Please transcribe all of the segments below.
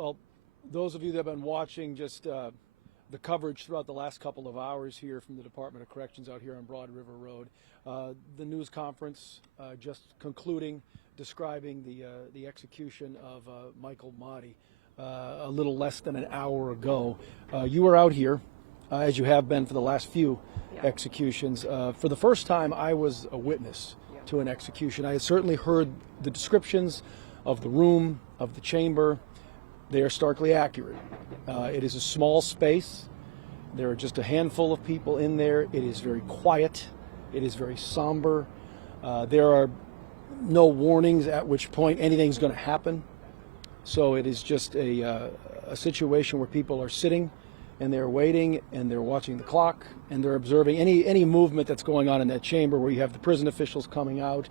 Well, those of you that have been watching just the coverage throughout the last couple of hours here from the Department of Corrections out here on Broad River Road, the news conference just concluding, describing the execution of Mikal Mahdi a little less than an hour ago. You were out here, as you have been for the last few executions. For the first time, I was a witness to an execution. I had certainly heard the descriptions of the room, of the chamber. They are starkly accurate. It is a small space. There are just a handful of people in there. It is very quiet. It is very somber. There are no warnings at which point anything's going to happen. So it is just a situation where people are sitting and they're waiting and they're watching the clock and they're observing any movement that's going on in that chamber, where you have the prison officials coming out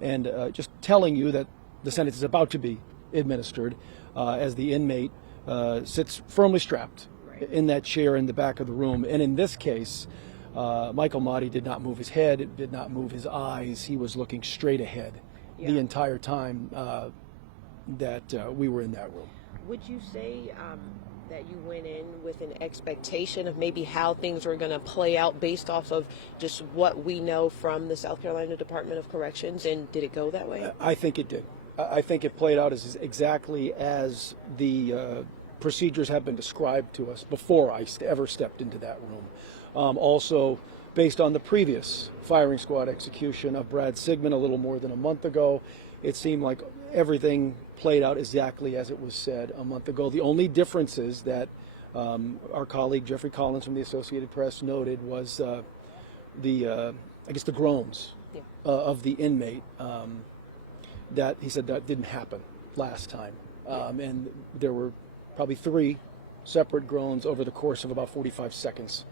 and just telling you that the sentence is about to be administered as the inmate sits firmly strapped in that chair in the back of the room. And in this case, Mikal Mahdi did not move his head, did not move his eyes. He was looking straight ahead the entire time that we were in that room. Would you say that you went in with an expectation of maybe how things were going to play out based off of just what we know from the South Carolina Department of Corrections, and did it go that way? I think it did. I think it played out as exactly as the procedures have been described to us before I ever stepped into that room. Also, based on the previous firing squad execution of Brad Sigmund a little more than a month ago, it seemed like everything played out exactly as it was said a month ago. The only difference is that our colleague Jeffrey Collins from the Associated Press noted was I guess the groans of the inmate. That he said that didn't happen last time. And there were probably 3 separate groans over the course of about 45 seconds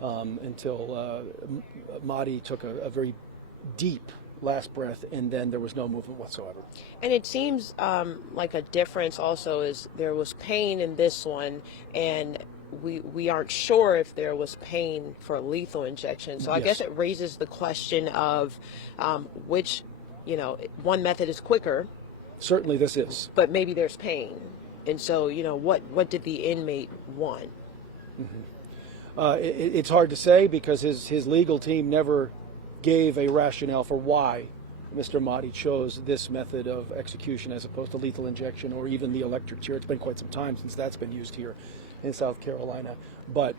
until Mahdi took a very deep last breath, and then there was no movement whatsoever. And it seems like a difference also is there was pain in this one, and we aren't sure if there was pain for lethal injection. So I guess it raises the question of which, one method is quicker. Certainly this is. But maybe there's pain. And so, what did the inmate want? Mm-hmm. It's hard to say, because his legal team never gave a rationale for why Mr. Mahdi chose this method of execution as opposed to lethal injection or even the electric chair. It's been quite some time since that's been used here in South Carolina. But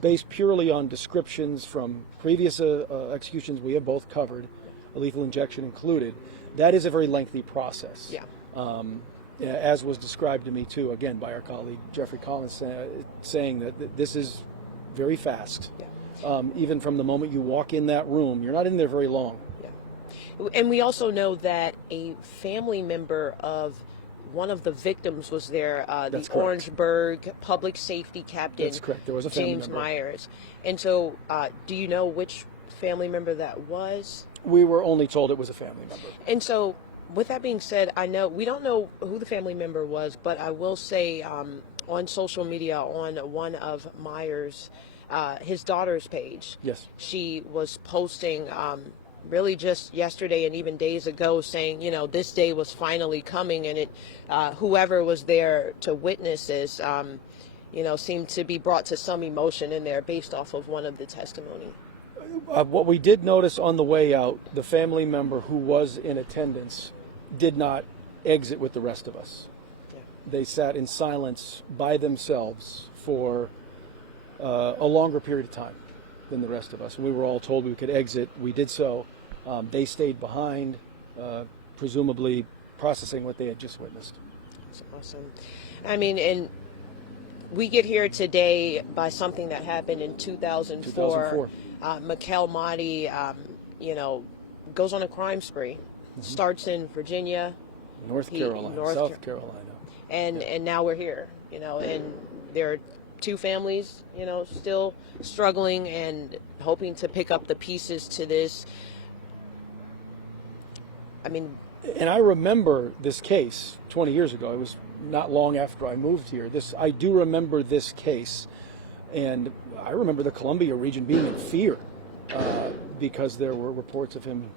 based purely on descriptions from previous executions we have both covered, lethal injection included, that is a very lengthy process. As was described to me too, again, by our colleague Jeffrey Collins, saying that this is very fast. Even from the moment you walk in that room, you're not in there very long. And we also know that a family member of one of the victims was there, the Orangeburg public safety captain. That's correct. There was a family James member. Myers. And so, do you know which family member that was? We were only told it was a family member. And so, with that being said, we don't know who the family member was, but I will say on social media, on one of Myers' his daughter's page, she was posting really just yesterday and even days ago saying, this day was finally coming, and it whoever was there to witness this, seemed to be brought to some emotion in there based off of one of the testimony. What we did notice on the way out, the family member who was in attendance did not exit with the rest of us. They sat in silence by themselves for a longer period of time than the rest of us. We were all told we could exit. We did so. They stayed behind, presumably processing what they had just witnessed. That's awesome. I mean, and we get here today by something that happened in 2004. Mikal Mahdi, goes on a crime spree. Starts in Virginia, South Carolina, and now we're here. And there are 2 families, still struggling and hoping to pick up the pieces to this. I mean, and I remember this case 20 years ago. It was not long after I moved here. I do remember this case, and I remember the Columbia region being in fear because there were reports of him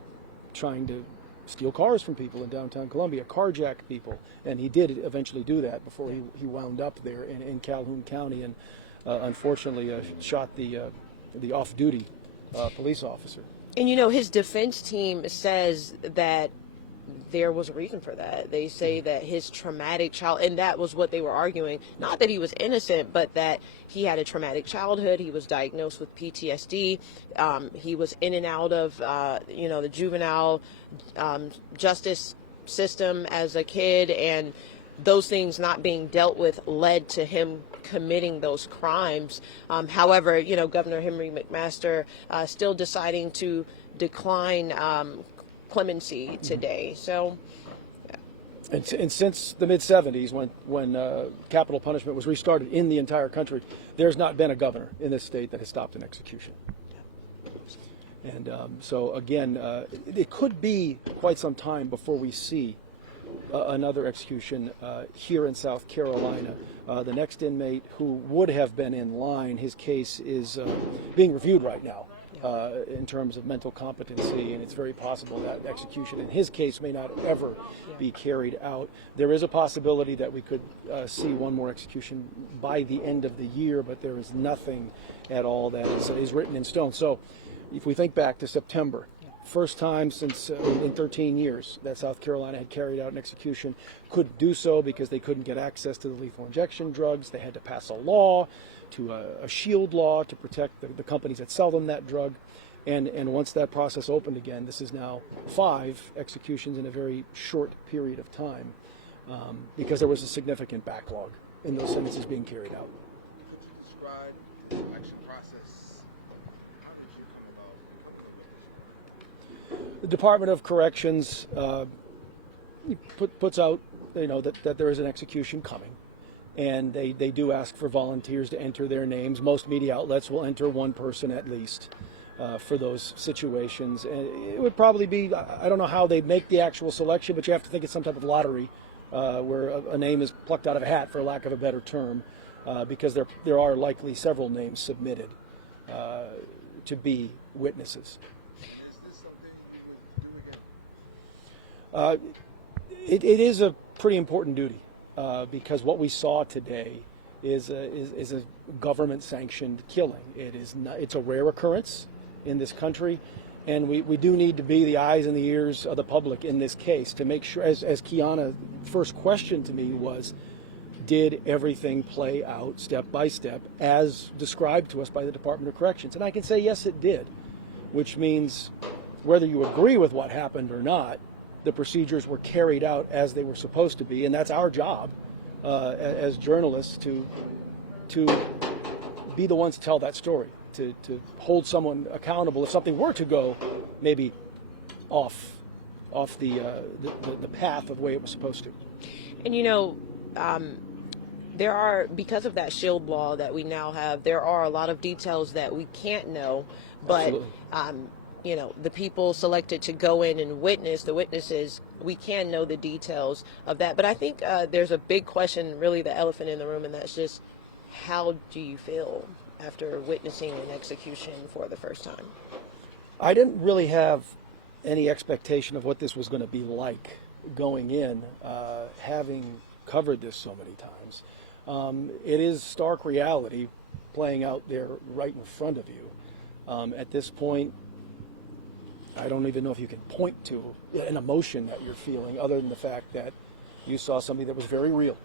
trying to steal cars from people in downtown Columbia, carjack people, and he did eventually do that before he wound up there in Calhoun County, and unfortunately shot the off-duty police officer. And his defense team says that there was a reason for that. They say that his traumatic child, and that was what they were arguing, not that he was innocent, but that he had a traumatic childhood. He was diagnosed with PTSD. He was in and out of, the juvenile justice system as a kid, and those things not being dealt with led to him committing those crimes. However, Governor Henry McMaster still deciding to decline clemency today. So, and since the mid-'70s, when capital punishment was restarted in the entire country, there's not been a governor in this state that has stopped an execution. And so again, it could be quite some time before we see another execution here in South Carolina. The next inmate who would have been in line, his case is being reviewed right now in terms of mental competency, and it's very possible that execution in his case may not ever be carried out. There is a possibility that we could see one more execution by the end of the year, but there is nothing at all that is written in stone. So if we think back to September, first time since in 13 years that South Carolina had carried out an execution, couldn't do so because they couldn't get access to the lethal injection drugs. They had to pass a law, a shield law to protect the companies that sell them that drug. And once that process opened again, this is now 5 executions in a very short period of time because there was a significant backlog in those sentences being carried out. Describe the election process. How did you come about? The Department of Corrections puts out, that there is an execution coming, and they do ask for volunteers to enter their names. Most media outlets will enter one person at least for those situations, and it would probably be, I don't know how they make the actual selection, but you have to think it's some type of lottery where a name is plucked out of a hat, for lack of a better term, because there are likely several names submitted to be witnesses. It is a pretty important duty because what we saw today is a government-sanctioned killing. It's a rare occurrence in this country, and we do need to be the eyes and the ears of the public in this case to make sure, as Kiana's first question to me was, did everything play out step by step as described to us by the Department of Corrections? And I can say yes, it did, which means whether you agree with what happened or not, the procedures were carried out as they were supposed to be, and that's our job as journalists to be the ones to tell that story, to hold someone accountable if something were to go maybe off the path of the way it was supposed to. And there are, because of that shield law that we now have, there are a lot of details that we can't know, but the people selected to go in and witness, the witnesses, we can know the details of that. But I think there's a big question, really the elephant in the room, and that's just, how do you feel after witnessing an execution for the first time? I didn't really have any expectation of what this was going to be like going in, having covered this so many times. It is stark reality playing out there right in front of you. At this point, I don't even know if you can point to an emotion that you're feeling other than the fact that you saw something that was very real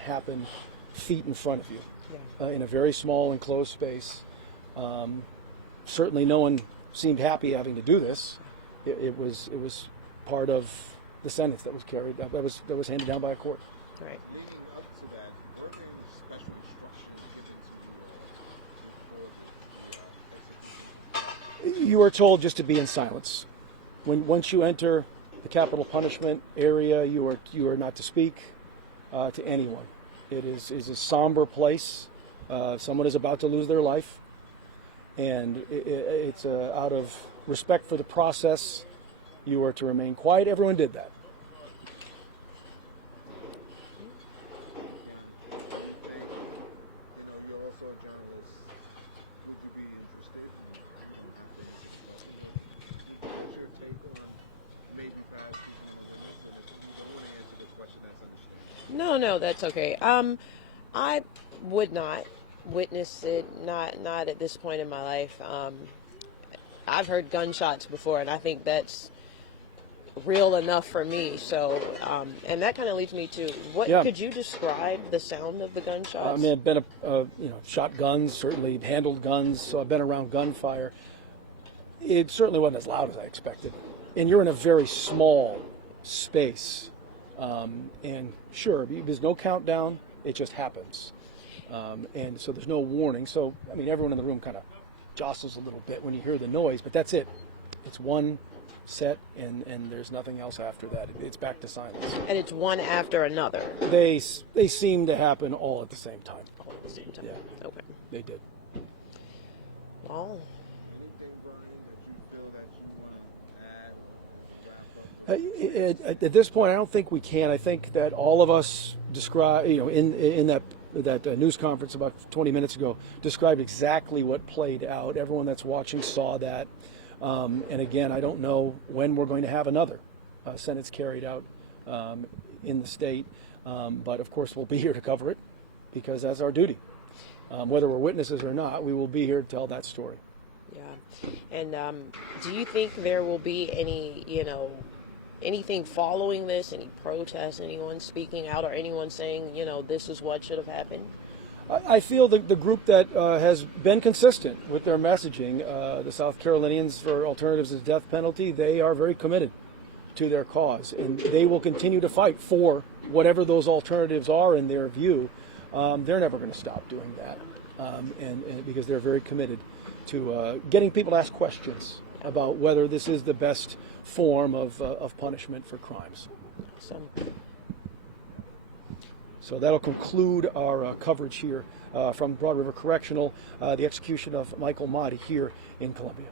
happen feet in front of you in a very small enclosed space. Certainly no one seemed happy having to do this. It was part of the sentence that was carried, that was handed down by a court. Right. Leading up to that, were there any special instructions? You are told just to be in silence. Once you enter the capital punishment area, you are not to speak to anyone. It is a somber place. Someone is about to lose their life, and it's out of respect for the process. You are to remain quiet. Everyone did that. You're also a journalist. Would you be interested? What's your take on No, that's okay. I would not witness it. Not at this point in my life. I've heard gunshots before, and I think that's real enough for me. So, and that kind of leads me to what could you describe the sound of the gunshots? I mean, I've been shot guns, certainly handled guns, so I've been around gunfire. It certainly wasn't as loud as I expected, and you're in a very small space, and sure, there's no countdown; it just happens, and so there's no warning. So, I mean, everyone in the room kind of jostles a little bit when you hear the noise, but that's it. It's one set, and there's nothing else after that. It's back to silence. And it's one after another. They seem to happen all at the same time. All at the same time. Yeah. Okay. They did. Well. At this point, I don't think we can. I think that all of us describe, in that news conference about 20 minutes ago, described exactly what played out. Everyone that's watching saw that. And again, I don't know when we're going to have another sentence carried out in the state. But of course, we'll be here to cover it because that's our duty. Whether we're witnesses or not, we will be here to tell that story. Yeah. And do you think there will be any, anything following this, any protests, anyone speaking out, or anyone saying, this is what should have happened? I feel the group that has been consistent with their messaging, the South Carolinians for Alternatives to the Death Penalty, they are very committed to their cause, and they will continue to fight for whatever those alternatives are in their view. They're never going to stop doing that, and because they're very committed to getting people to ask questions about whether this is the best form of punishment for crimes. Awesome. So that'll conclude our coverage here from Broad River Correctional, the execution of Mikal Mahdi here in Columbia.